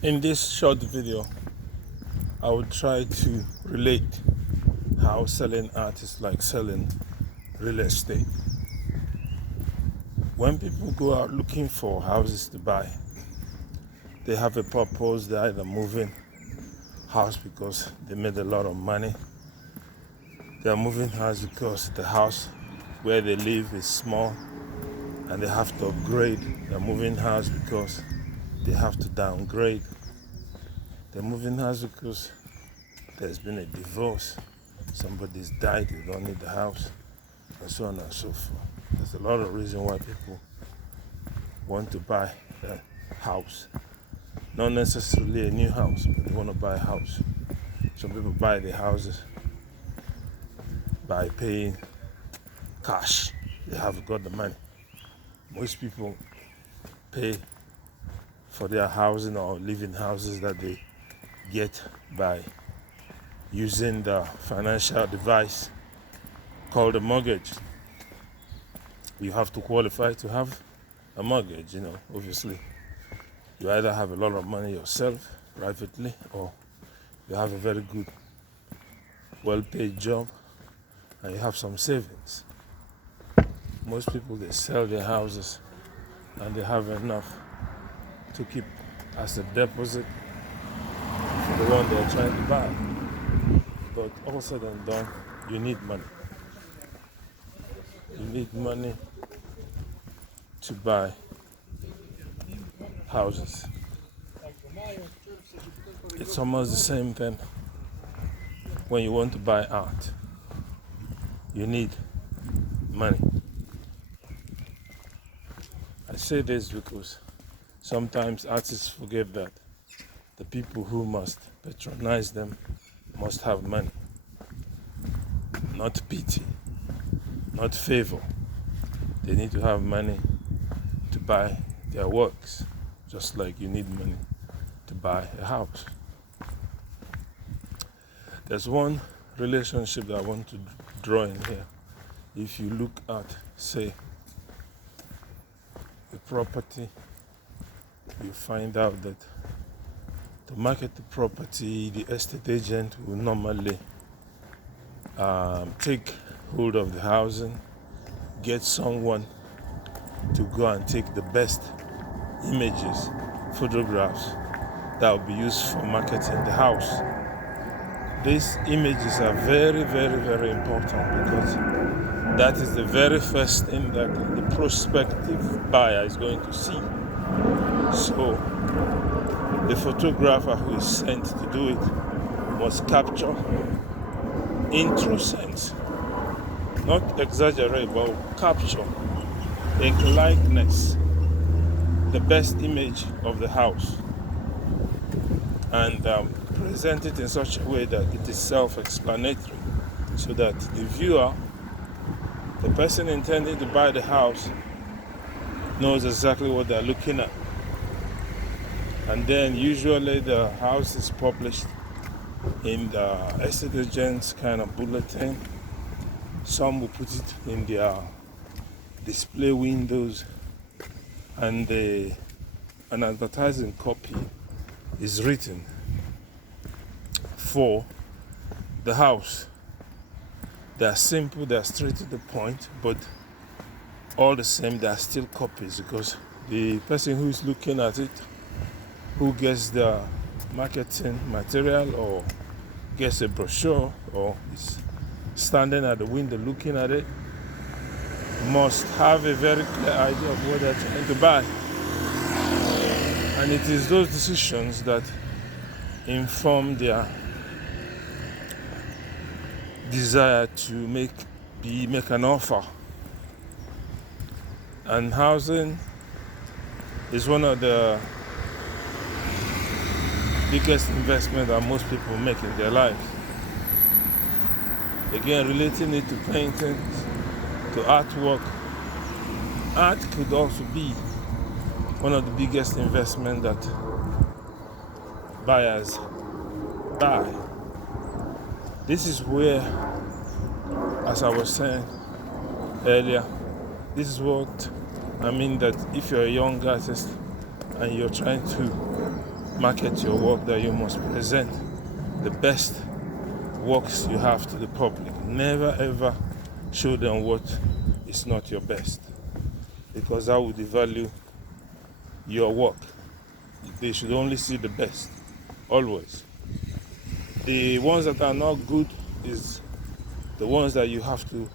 In this short video, I will try to relate how selling art is like selling real estate. When people go out looking for houses to buy, they have a purpose. They're either moving house because they made a lot of money. They're moving house because the house where they live is small and they have to upgrade. They're moving house because they have to downgrade. They're moving house because there's been a divorce. Somebody's died, they don't need the house, and so on and so forth. There's a lot of reasons why people want to buy a house. Not necessarily a new house, but they want to buy a house. Some people buy the houses by paying cash. They have got the money. Most people pay for their housing or living houses that they get by using the financial device called a mortgage. You have to qualify to have a mortgage, obviously. You either have a lot of money yourself, privately, or you have a very good, well-paid job, and you have some savings. Most people, they sell their houses and they have enough to keep as a deposit for the one they're trying to buy. But all said and done, you need money. You need money to buy houses. It's almost the same thing when you want to buy art. You need money. I say this because sometimes artists forget that the people who must patronize them must have money. Not pity, not favor. They need to have money to buy their works, just like you need money to buy a house. There's one relationship that I want to draw in here. If you look at, say, a property, you find out that to market the property, the estate agent will normally take hold of the housing, get someone to go and take the best images, photographs that will be used for marketing the house. These images are very, very, very important because that is the very first thing that the prospective buyer is going to see. So the photographer who is sent to do it must capture in true sense, not exaggerate, but capture in likeness the best image of the house and present it in such a way that it is self-explanatory, so that the viewer, the person intending to buy the house, knows exactly what they're looking at. And then usually the house is published in the estate agent's kind of bulletin. Some will put it in their display windows, and an advertising copy is written for the house. They're simple, they're straight to the point, but all the same, they're still copies because the person who is looking at it, who gets the marketing material or gets a brochure or is standing at the window looking at it, must have a very clear idea of what they're trying to buy. And it is those decisions that inform their desire to make an offer. And housing is one of the biggest investment that most people make in their lives. Again, relating it to paintings, to artwork. Art could also be one of the biggest investment that buyers buy. This is where, as I was saying earlier, this is what I mean, that if you're a young artist and you're trying to market your work, that you must present the best works you have to the public. Never ever show them what is not your best, because that would devalue your work. They should only see the best, always. The ones that are not good is the ones that you have to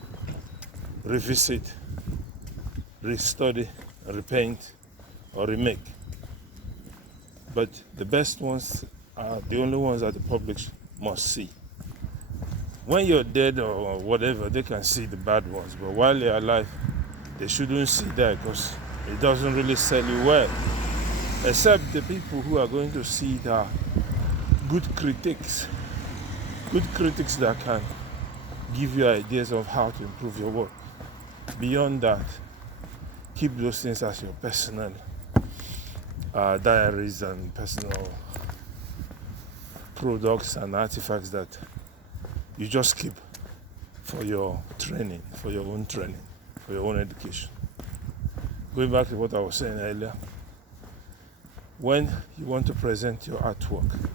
revisit, restudy, repaint, or remake. But the best ones are the only ones that the public must see. When you're dead or whatever, they can see the bad ones, but while you're alive, they shouldn't see that, because it doesn't really sell you well. Except the people who are going to see it are good critics that can give you ideas of how to improve your work. Beyond that, keep those things as your personal diaries and personal products and artifacts that you just keep for your training, for your own training, for your own education. Going back to what I was saying earlier, when you want to present your artwork,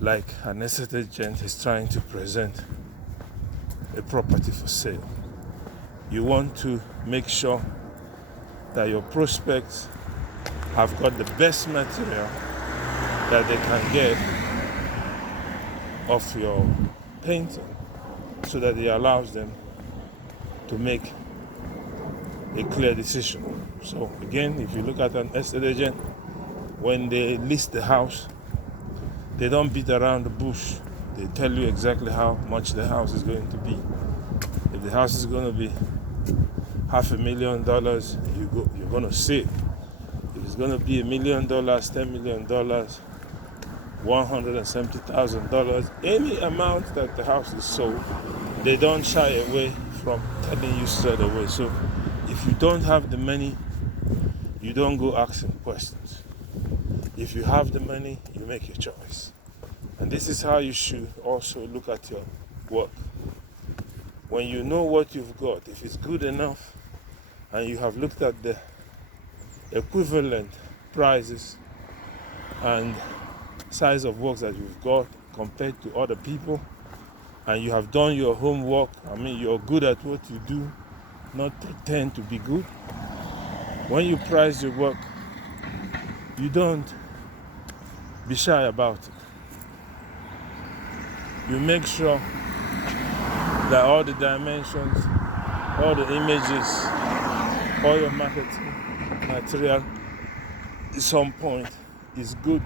like an estate agent is trying to present a property for sale, you want to make sure that your prospects have got the best material that they can get of your painting, so that it allows them to make a clear decision. So again, if you look at an estate agent, when they list the house, they don't beat around the bush. They tell you exactly how much the house is going to be. If the house is going to be $500,000, you're going to see it. If it's going to be $1 million, $10 million, $170,000, any amount that the house is sold, they don't shy away from telling you straight away. So if you don't have the money, you don't go asking questions. If you have the money, you make your choice. And this is how you should also look at your work. When you know what you've got, if it's good enough, and you have looked at the equivalent prices and size of works that you've got compared to other people, and you have done your homework, you're good at what you do, not pretend to be good. When you price your work, you don't be shy about it. You make sure that all the dimensions, all the images, all your marketing material at some point is good,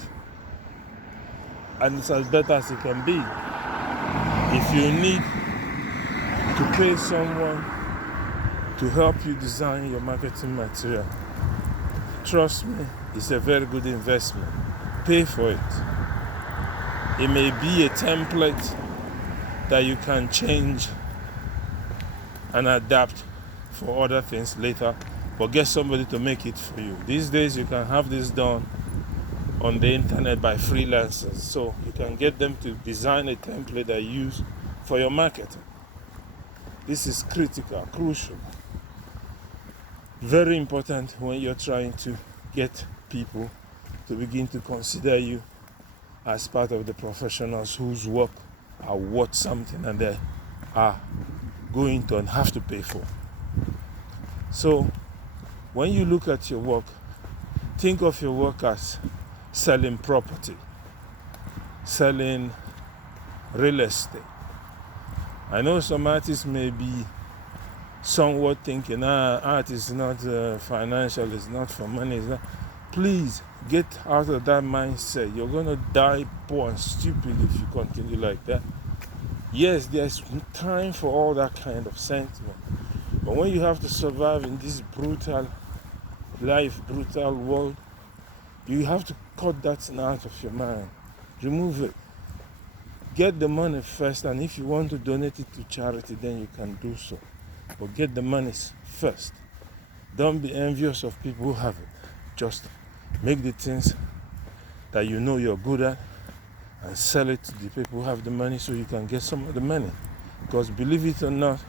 and it's as better as it can be. If you need to pay someone to help you design your marketing material, trust me, it's a very good investment. Pay for it. It may be a template that you can change and adapt for other things later, but get somebody to make it for you. These days you can have this done on the internet by freelancers, so you can get them to design a template that you use for your marketing. This is critical, crucial, very important when you're trying to get people to begin to consider you as part of the professionals whose work are worth something and they are going to and have to pay for. So when you look at your work, think of your work as selling property, selling real estate. I know some artists may be somewhat thinking, art is not financial, it's not for money. It's not. Please get out of that mindset. You're going to die poor and stupid if you continue like that. Yes, there's time for all that kind of sentiment. But when you have to survive in this brutal life, brutal world, you have to cut that out of your mind. Remove it. Get the money first, and if you want to donate it to charity, then you can do so. But get the money first. Don't be envious of people who have it. Just make the things that you know you're good at and sell it to the people who have the money, so you can get some of the money. Because believe it or not,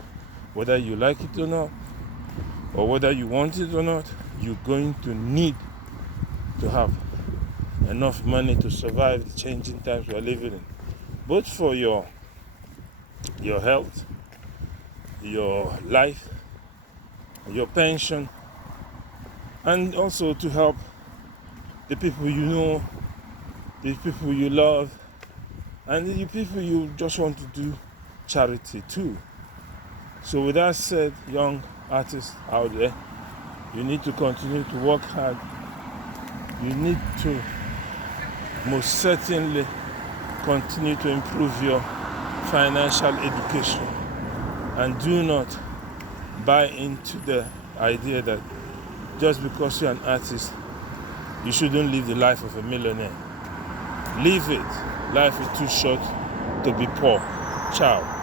whether you like it or not, or whether you want it or not, you're going to need to have enough money to survive the changing times we are living in, both for your health, your life, your pension, and also to help the people you know, the people you love, and the people you just want to do charity too. So with that said, young artists out there, you need to continue to work hard. You need to most certainly continue to improve your financial education, and do not buy into the idea that just because you're an artist, you shouldn't live the life of a millionaire. Live it. Life is too short to be poor. Ciao.